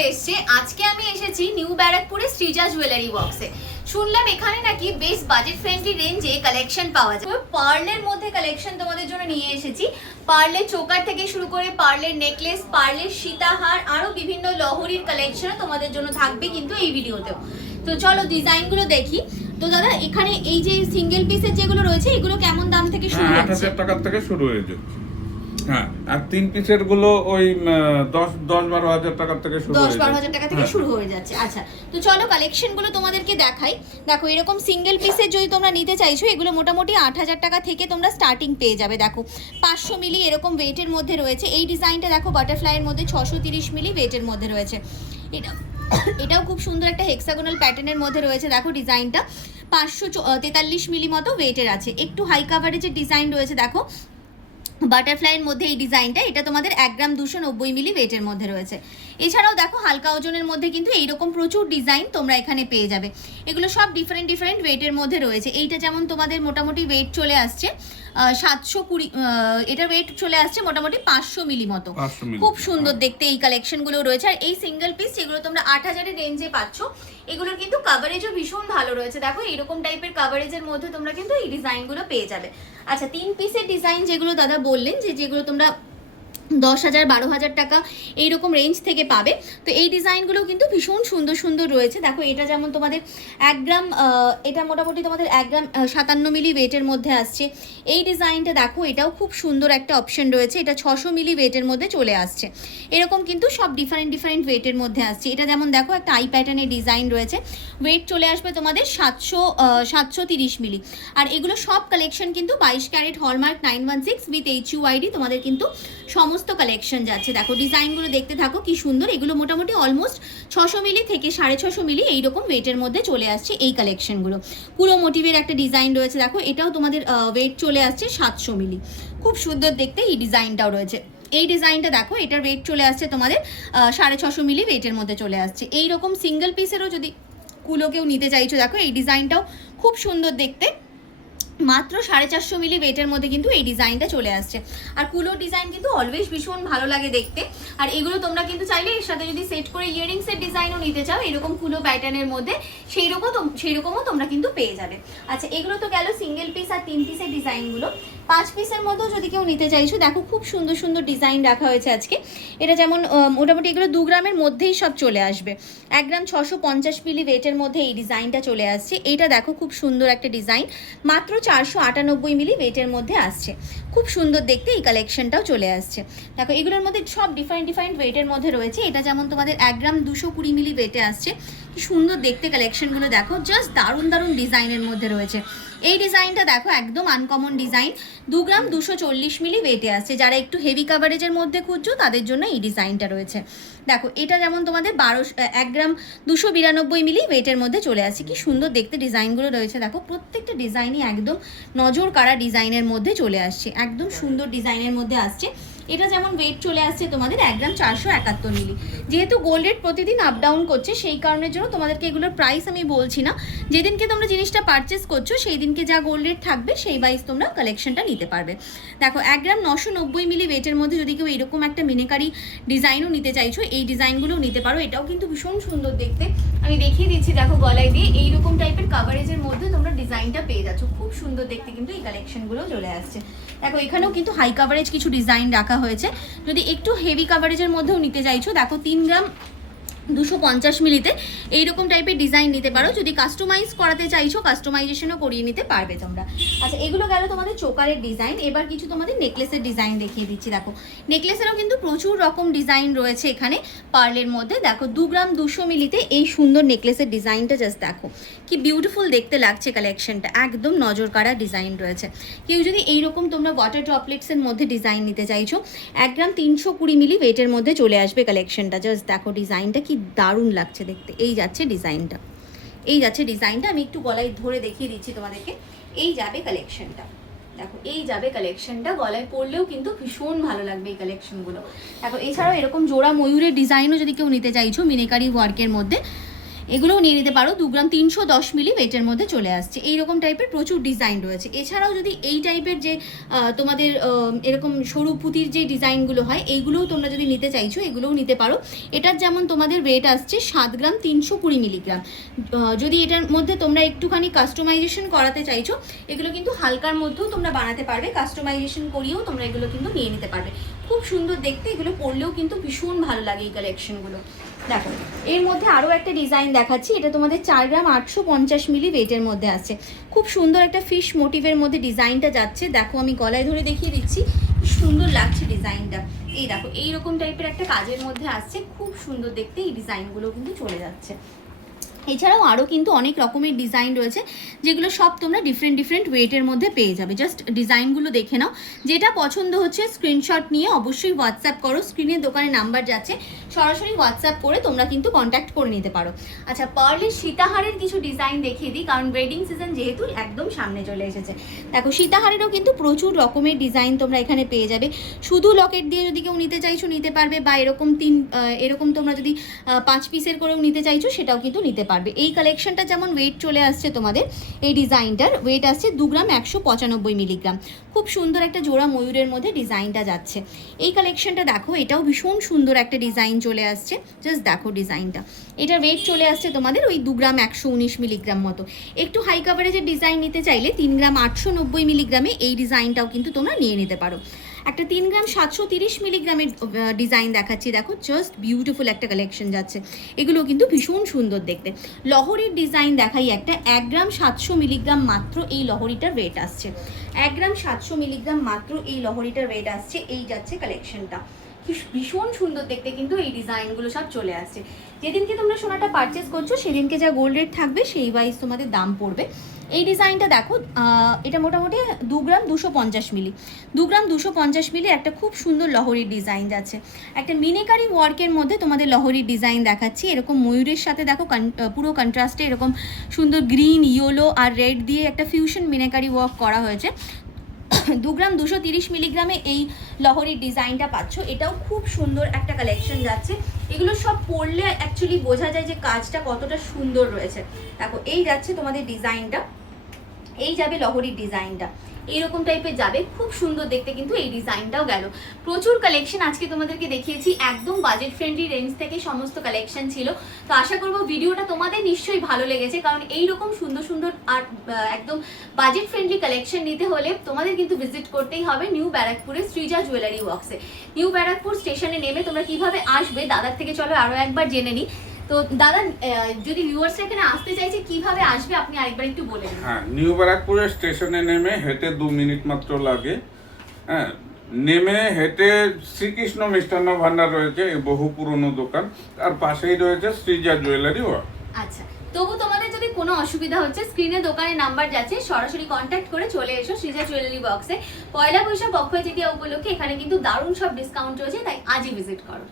চলে এসেছে। আজকে আমি এসেছি নিউ ব্যারাকপুরে শ্রীজা জুয়েলারি বক্সে। শুনলাম এখানে নাকি বেশ বাজেট ফ্রেন্ডলি রেঞ্জে কালেকশন পাওয়া যায়। পার্লের মধ্যে কালেকশন তোমাদের জন্য নিয়ে এসেছি। পার্লের চোকার থেকে শুরু করে পার্লের নেকলেস, পার্লের সীতাহার, আরো বিভিন্ন লহরির কালেকশন তোমাদের জন্য থাকবে কিন্তু এই ভিডিওতেও। তো চলো ডিজাইনগুলো দেখি। তো দাদা এখানে এই যে সিঙ্গেল পিসের যেগুলো রয়েছে এগুলো কেমন দাম থেকে শুরু হচ্ছে? ৮০০০ টাকা থেকে শুরু হয়ে যাচ্ছে। হ্যাঁ, আর 3 পিসের গুলো ওই ১০-১২ হাজার টাকা থেকে শুরু হয়ে ১০-১২ হাজার টাকা থেকে শুরু হয়ে যাচ্ছে। আচ্ছা, তো চলো কালেকশন গুলো তোমাদেরকে দেখাই। দেখো এরকম সিঙ্গেল পিসের যদি তোমরা নিতে চাইছো এগুলো মোটামুটি ৮০০০ টাকা থেকে তোমরা স্টার্টিং পেয়ে যাবে। দেখো ৫০০ মিলি এরকম ওয়েটের মধ্যে রয়েছে। এই ডিজাইনটা দেখো বাটারফ্লাইয়ের মধ্যে ৬৩০ মিলি ওয়েটের মধ্যে রয়েছে। এটাও খুব সুন্দর একটা হেক্সাগোনাল প্যাটার্নের মধ্যে রয়েছে। দেখো ডিজাইনটা ৫৪৩ মিলি মতো ওয়েটের আছে। একটু হাই কাভারেজের ডিজাইন রয়েছে। দেখো বাটারফ্লাইয়ের মধ্যে এই ডিজাইনটা, এটা তোমাদের 1 গ্রাম 290 মিলি ওয়েটের মধ্যে রয়েছে। এছাড়াও দেখো হালকা ওজনের মধ্যে কিন্তু এইরকম প্রচুর ডিজাইন তোমরা এখানে পেয়ে যাবে। এগুলো সব ডিফারেন্ট ডিফারেন্ট ওয়েটের মধ্যে রয়েছে। এইটা যেমন তোমাদের মোটামুটি ওয়েট চলে আসছে 720, এটার ওয়েট চলে আসছে মোটামুটি 500 মিলি মতো। খুব সুন্দর দেখতে এই কালেকশনগুলো রয়েছে। আর এই সিঙ্গেল পিস যেগুলো তোমরা 8000-এর রেঞ্জে পাচ্ছ এগুলোর কিন্তু কাভারেজও ভীষণ ভালো রয়েছে। দেখো এইরকম টাইপের কাভারেজের মধ্যে তোমরা কিন্তু এই ডিজাইনগুলো পেয়ে যাবে। আচ্ছা, 3 পিসের ডিজাইন যেগুলো দাদা বললেন যেগুলো তোমরা ১০,০০০-১২,০০০ টাকা এইরকম রেঞ্জ থেকে পাবে, তো এই ডিজাইনগুলো কিন্তু ভীষণ সুন্দর সুন্দর রয়েছে। দেখো এটা যেমন তোমাদের 1 গ্রাম, এটা মোটামুটি তোমাদের 1 গ্রাম 57 মিলি ওয়েটের মধ্যে আসছে। এই ডিজাইনটা দেখো এটাও খুব সুন্দর একটা অপশন রয়েছে। এটা 600 মিলি ওয়েটের মধ্যে চলে আসছে। এরকম কিন্তু সব ডিফারেন্ট ডিফারেন্ট ওয়েটের মধ্যে আসছে। এটা যেমন দেখো একটা আই প্যাটার্নের ডিজাইন রয়েছে। ওয়েট চলে আসবে তোমাদের 730 মিলি। আর এগুলো সব কালেকশন কিন্তু 22 ক্যারেট হলমার্ক 916 উইথ HUID তোমাদের কিন্তু সমস্ত কালেকশন যাচ্ছে। দেখো ডিজাইনগুলো দেখতে থাকো কি সুন্দর। এগুলো মোটামুটি অলমোস্ট 600 মিলি থেকে 650 মিলি এইরকম ওয়েটের মধ্যে চলে আসছে এই কালেকশনগুলো। পুরো মোটিভের একটা ডিজাইন রয়েছে। দেখো এটাও তোমাদের ওয়েট চলে আসছে 700 মিলি। খুব সুন্দর দেখতে এই ডিজাইনটাও রয়েছে। এই ডিজাইনটা দেখো এটার ওয়েট চলে আসছে তোমাদের 650 মিলি ওয়েটের মধ্যে চলে আসছে। এইরকম সিঙ্গেল পিসেরও যদি কুলো কেউ নিতে চাইছো দেখো এই ডিজাইনটাও খুব সুন্দর দেখতে, মাত্র 450 মিলি ওয়েটের মধ্যে কিন্তু এই ডিজাইনটা চলে আসছে। আর কুলোর ডিজাইন কিন্তু অলওয়েজ ভীষণ ভালো লাগে দেখতে। আর এগুলো তোমরা কিন্তু চাইলে এর সাথে যদি সেট করে ইয়ারিংসের ডিজাইনও নিতে চাও এরকম কুলো প্যাটার্নের মধ্যে সেইরকমও তোমরা কিন্তু পেয়ে যাবে। আচ্ছা, এগুলো তো গেল সিঙ্গেল পিস আর 3 পিসের ডিজাইনগুলো। 5 পিসের মধ্যেও যদি কেউ নিতে চাইছো দেখো খুব সুন্দর সুন্দর ডিজাইন রাখা হয়েছে আজকে। এটা যেমন মোটামুটি এগুলো 2 গ্রামের মধ্যেই সব চলে আসবে। 1 গ্রাম 650 মিলি ওয়েটের মধ্যে এই ডিজাইনটা চলে আসছে। এইটা দেখো খুব সুন্দর একটা ডিজাইন, মাত্র 498 মিলি ওয়েটের মধ্যে আসছে। খুব সুন্দর দেখতে এই কালেকশনটাও চলে আসছে। দেখো এগুলোর মধ্যে সব ডিফারেন্ট ডিফারেন্ট ওয়েটের মধ্যে রয়েছে। এটা যেমন তোমাদের 1 গ্রাম 220 মিলি ওয়েটে আসছে। কি সুন্দর দেখতে কালেকশনগুলো দেখো, জাস্ট দারুণ দারুণ ডিজাইনের মধ্যে রয়েছে। এই ডিজাইনটা দেখো একদম আনকমন ডিজাইন, 2 গ্রাম 240 মিলি ওয়েটে আসছে। যারা একটু হেভি কাভারেজের মধ্যে খুঁজছো তাদের জন্য এই ডিজাইনটা রয়েছে। দেখো এটা যেমন তোমাদের 1 গ্রাম 292 মিলি ওয়েটের মধ্যে চলে আসছে। কি সুন্দর দেখতে ডিজাইনগুলো রয়েছে। দেখো প্রত্যেকটা ডিজাইনই একদম নজর কাড়া ডিজাইনের মধ্যে চলে আসছে, একদম সুন্দর ডিজাইনের মধ্যে আসছে। এটা যেমন ওয়েট চলে আসছে তোমাদের 1 গ্রাম 471 মিলি। যেহেতু গোল্ড রেট প্রতিদিন আপ ডাউন করছে সেই কারণের জন্য তোমাদেরকে এগুলোর প্রাইস আমি বলছি না। যেদিনকে তোমরা জিনিসটা পারচেস করছো সেই দিনকে যা গোল্ড রেট থাকবে সেই ওয়াইজ তোমরা কালেকশনটা নিতে পারবে। দেখো 1 গ্রাম 990 মিলি ওয়েটের মধ্যে যদি কেউ এরকম একটা মিনেকারি ডিজাইনও নিতে চাইছো এই ডিজাইনগুলোও নিতে পারো। এটাও কিন্তু ভীষণ সুন্দর দেখতে, আমি দেখিয়ে দিচ্ছি। দেখো গলায় দিয়ে এইরকম টাইপের কাভারেজের মধ্যে তোমরা ডিজাইনটা পেয়ে যাচ্ছ। খুব সুন্দর দেখতে কিন্তু এই কালেকশনগুলো চলে আসছে। দেখো এখানেও কিন্তু হাই কাভারেজ কিছু ডিজাইন রাখা হয়েছে। যদি একটু হেভি কাভারেজের মধ্যেও নিতে চাইছো দেখো 3 গ্রাম 250 মিলিতে এইরকম টাইপের ডিজাইন নিতে পারো। যদি কাস্টমাইজ করাতে চাইছো কাস্টমাইজেশনও করিয়ে নিতে পারবে তোমরা। আচ্ছা, এগুলো গেল তোমাদের চোকারের ডিজাইন। এবার কিছু তোমাদের নেকলেসের ডিজাইন দেখিয়ে দিচ্ছি। দেখো নেকলেসেরও কিন্তু প্রচুর রকম ডিজাইন রয়েছে এখানে পার্লের মধ্যে। দেখো 2 গ্রাম 200 মিলিতে এই সুন্দর নেকলেসের ডিজাইনটা জাস্ট দেখো কি বিউটিফুল দেখতে লাগছে কালেকশনটা, একদম নজর কাড়া ডিজাইন রয়েছে। কেউ যদি এইরকম তোমরা ওয়াটার ড্রপলেটসের মধ্যে ডিজাইন নিতে চাইছো 1 গ্রাম 320 মিলি ওয়েটের মধ্যে চলে আসবে কালেকশনটা। জাস্ট দেখো ডিজাইনটা কি দারুণ লাগছে দেখতে। এই যাচ্ছে ডিজাইনটা, এই যাচ্ছে ডিজাইনটা। আমি একটু গলায় ধরে দেখিয়ে দিচ্ছি তোমাদেরকে। এই যাবে কালেকশনটা, দেখো এই যাবে কালেকশনটা। গলায় পরলেও কিন্তু ভীষণ ভালো লাগবে এই কালেকশনগুলো। দেখো এছাড়াও এরকম জোড়া ময়ূরের ডিজাইনও যদি কেউ নিতে চাইছো মিনেকারি ওয়ার্কের মধ্যে এগুলোও নিয়ে নিতে পারো। 2 গ্রাম 310 মিলি ওয়েটের মধ্যে চলে আসছে। এইরকম টাইপের প্রচুর ডিজাইন রয়েছে। এছাড়াও যদি এই টাইপের যে তোমাদের এরকম সরু পুঁতির যে ডিজাইনগুলো হয় এইগুলোও তোমরা যদি নিতে চাইছো এগুলোও নিতে পারো। এটার যেমন তোমাদের ওয়েট আসছে 7 গ্রাম 320 মিলিগ্রাম। যদি এটার মধ্যে তোমরা একটুখানি কাস্টমাইজেশন করাতে চাইছো এগুলো কিন্তু হালকার মধ্যেও তোমরা বানাতে পারবে, কাস্টমাইজেশন করিয়েও তোমরা এগুলো কিন্তু নিয়ে নিতে পারবে। খুব সুন্দর দেখতে, এগুলো পরলেও কিন্তু ভীষণ ভালো লাগে এই কালেকশনগুলো। দেখো এর মধ্যে আরও একটা ডিজাইন দেখাচ্ছি, এটা তোমাদের 4 গ্রাম 850 মিলি ওয়েটের মধ্যে আছে। খুব সুন্দর একটা ফিশ মোটিভের মধ্যে ডিজাইনটা যাচ্ছে। দেখো আমি গলায় ধরে দেখিয়ে দিচ্ছি, সুন্দর লাগছে ডিজাইনটা। এই দেখো এইরকম টাইপের একটা কাজের মধ্যে আসছে, খুব সুন্দর দেখতে এই ডিজাইনগুলো কিন্তু চলে যাচ্ছে। এছাড়াও আরও কিন্তু অনেক রকমের ডিজাইন রয়েছে যেগুলো সব তোমরা ডিফারেন্ট ওয়েটের মধ্যে পেয়ে যাবে। জাস্ট ডিজাইনগুলো দেখে নাও, যেটা পছন্দ হচ্ছে স্ক্রিনশট নিয়ে অবশ্যই হোয়াটসঅ্যাপ করো। স্ক্রিনের দোকানে নাম্বার যাচ্ছে, সরাসরি হোয়াটসঅ্যাপ করে তোমরা কিন্তু কন্ট্যাক্ট করে নিতে পারো। আচ্ছা, পার্লের সীতাহারের কিছু ডিজাইন দেখিয়ে দিই, কারণ ওয়েডিং সিজন যেহেতু একদম সামনে চলে এসেছে। দেখো সীতাহারেরও কিন্তু প্রচুর রকমের ডিজাইন তোমরা এখানে পেয়ে যাবে। শুধু লকেট দিয়ে যদি কেউ নিতে চাইছো নিতে পারবে, বা এরকম তোমরা যদি 5 পিসের করেও নিতে চাইছো সেটাও কিন্তু নিতে পারবে। এই কালেকশনটা যেমন ওয়েট চলে আসছে তোমাদের, এই ডিজাইনটার ওয়েট আসছে 2 গ্রাম 195 মিলিগ্রাম। খুব সুন্দর একটা জোড়া ময়ূরের মধ্যে ডিজাইনটা যাচ্ছে। এই কালেকশনটা দেখো, এটাও ভীষণ সুন্দর একটা ডিজাইন চলে আসছে। জাস্ট দেখো ডিজাইনটা, এটার ওয়েট চলে আসছে তোমাদের ওই 2 গ্রাম 119 মিলিগ্রাম মতো। একটু হাই কাভারেজের ডিজাইন নিতে চাইলে 3 গ্রাম 890 মিলিগ্রামে এই ডিজাইনটাও কিন্তু তোমরা নিয়ে নিতে পারো। একটা 3 গ্রাম 730 মিলিগ্রামের ডিজাইন দেখাচ্ছি, দেখো জাস্ট বিউটিফুল একটা কালেকশন যাচ্ছে। এগুলো কিন্তু ভীষণ সুন্দর দেখতে। লহরির ডিজাইন দেখাই একটা, 1 গ্রাম 700 মিলিগ্রাম মাত্র এই লহরিটার ওয়েট আসছে। 1 গ্রাম 700 মিলিগ্রাম মাত্র এই লহরিটার ওয়েট আসছে। এই যাচ্ছে কালেকশনটা, ভীষণ সুন্দর দেখতে কিন্তু এই ডিজাইনগুলো সব চলে আসছে। যেদিনকে তোমরা সোনাটা পারচেস করছো সেদিনকে যা গোল্ড রেট থাকবে সেই ওয়াইজ তোমাদের দাম পড়বে। এই ডিজাইনটা দেখো, এটা মোটামুটি 2 গ্রাম 250 মিলি। 2 গ্রাম 250 মিলি একটা খুব সুন্দর লহরির ডিজাইন যাচ্ছে। একটা মিনেকারি ওয়ার্কের মধ্যে তোমাদের লহরির ডিজাইন দেখাচ্ছি। এরকম ময়ূরের সাথে দেখো পুরো কন্ট্রাস্টে এরকম সুন্দর গ্রিন, ইয়েলো আর রেড দিয়ে একটা ফিউশন মিনেকারি ওয়ার্ক করা হয়েছে। 2 গ্রাম 230 মিলিগ্রামে এই লহরির ডিজাইনটা পাচ্ছ। এটাও খুব সুন্দর একটা কালেকশন যাচ্ছে। এগুলো সব পরলে অ্যাকচুয়ালি বোঝা যায় যে কাজটা কতটা সুন্দর রয়েছে। দেখো এই যাচ্ছে তোমাদের ডিজাইনটা, এই যাবে লহরির ডিজাইনটা, এইরকম টাইপের যাবে। খুব সুন্দর দেখতে কিন্তু এই ডিজাইনটাও গেল। প্রচুর কালেকশন আজকে তোমাদেরকে দেখিয়েছি, একদম বাজেট ফ্রেন্ডলি রেঞ্জ থেকে সমস্ত কালেকশন ছিল। তো আশা করবো ভিডিওটা তোমাদের নিশ্চয়ই ভালো লেগেছে, কারণ এইরকম সুন্দর সুন্দর আর একদম বাজেট ফ্রেন্ডলি কালেকশন নিতে হলে তোমাদের কিন্তু ভিজিট করতেই হবে নিউ ব্যারাকপুরে সৃজা জুয়েলারি ওয়ার্কসে। নিউ ব্যারাকপুর স্টেশনে নেমে তোমরা কিভাবে আসবে দাদার থেকে চলো আরও একবার জেনে নিই। তো দাদা, যদি ভিউয়ার্সরা এখানে আসতে চাইছে কিভাবে আসবে আপনি আরেকবার একটু বলে দিন। হ্যাঁ, নিউ ব্যারাকপুরের স্টেশনে নেমে হেঁটে 2 মিনিট মাত্র লাগে। হ্যাঁ, নেমে হেঁটে শ্রীকৃষ্ণ মিষ্টান্ন ভান্ডার রয়েছে, এই বহু পুরনো দোকান, আর পাশেই রয়েছে সৃজা জুয়েলারি ওয়ার্ক। আচ্ছা, তবু তোমাদের যদি কোনো অসুবিধা হচ্ছে স্ক্রিনে দোকানের নাম্বার যাচ্ছে, সরাসরি কন্ট্যাক্ট করে চলে এসো সৃজা জুয়েলারি বক্সে। পয়লা বৈশাখ অক্ষয় তৃতীয়া উপলক্ষে এখানে কিন্তু দারুণ সব ডিসকাউন্ট রয়েছে, তাই আজই ভিজিট করো।